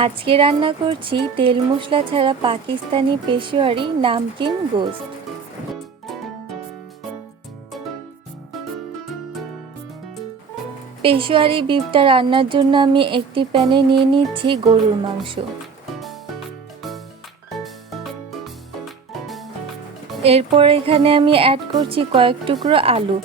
আজকে রান্না করছি তেল মশলা ছাড়া পাকিস্তানি পেশোয়ারি নামকিন গোশত। পেশোয়ারি বিফটা রান্নার জন্য আমি একটি প্যানে নিয়ে নিচ্ছি গরুর মাংস। এরপর এখানে আমি অ্যাড করছি কয়েক টুকরো আলু।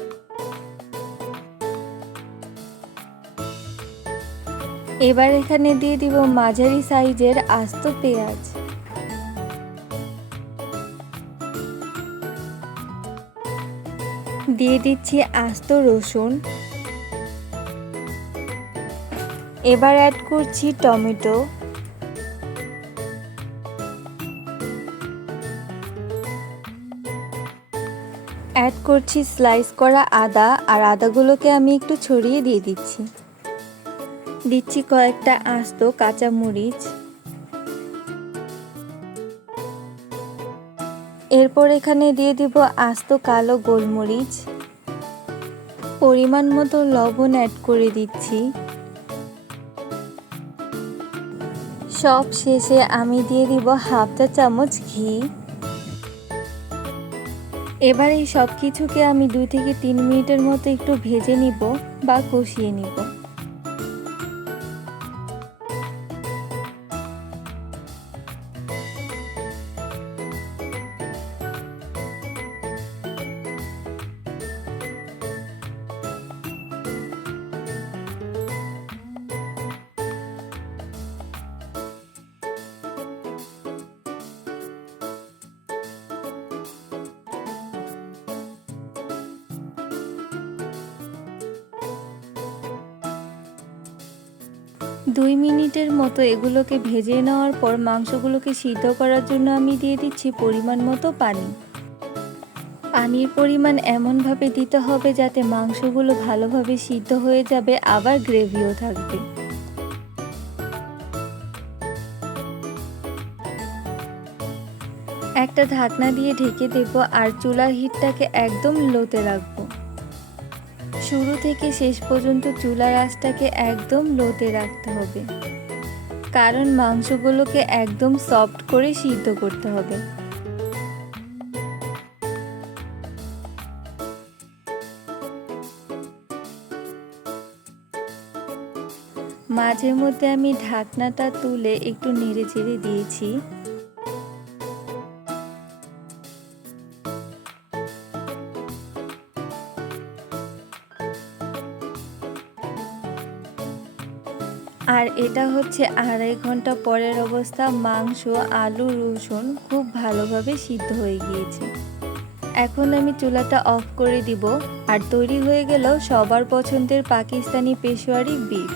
এবার এখানে দিয়ে দিব মাঝারি সাইজের আস্ত পেঁয়াজ। দিয়ে দিচ্ছি আস্ত রসুন। এবার অ্যাড করছি টমেটো। অ্যাড করছি স্লাইস করা আদা, আর আদাগুলোকে আমি একটু ছড়িয়ে দিয়ে দিচ্ছি। দিচ্ছি কয়েকটা আস্ত কাঁচামরিচ। এরপর এখানে দিয়ে দিব আস্ত কালো গোলমরিচ। পরিমাণ মতো লবণ অ্যাড করে দিচ্ছি। সব শেষে আমি দিয়ে দিব হাফ চা চামচ ঘি। এবার এই সব কিছুকে আমি 2 থেকে 3 মিনিটের মতো একটু ভেজে নিব বা কষিয়ে নিব। দুই মিনিটের মতো এগুলোকে ভেজে নেওয়ার পর মাংসগুলোকে সিদ্ধ করার জন্য আমি দিয়ে দিচ্ছি পরিমাণ মতো পানি। পানির পরিমাণ এমনভাবে দিতে হবে যাতে মাংসগুলো ভালোভাবে সিদ্ধ হয়ে যাবে, আবার গ্রেভিও থাকবে। একটা ঢাকনা দিয়ে ঢেকে দেব আর চুলার হিটটাকে একদম লোতে রাখবো। শুরু থেকে শেষ পর্যন্ত চুলার আঁচটাকে একদম লোতে রাখতে হবে, কারণ মাংসগুলোকে একদম সফট করে সিদ্ধ করতে হবে। মাঝে মধ্যে আমি ঢাকনাটা তুলে একটু নেড়ে চেড়ে দিয়েছি। আর এটা হচ্ছে 2.5 ঘন্টা পরের অবস্থা। মাংস, আলু, রসুন খুব ভালোভাবে সিদ্ধ হয়ে গিয়েছে। এখন আমি চুলাটা অফ করে দিব, আর তৈরি হয়ে গেল সবার পছন্দের পাকিস্তানি পেশোয়ারি বিফ।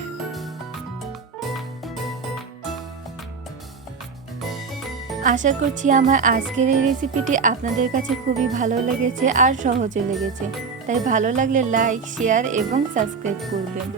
আশা করছি আমার আজকের এই রেসিপিটি আপনাদের কাছে খুবই ভালো লেগেছে আর সহজে লেগেছে। তাই ভালো লাগলে লাইক, শেয়ার এবং সাবস্ক্রাইব করবেন।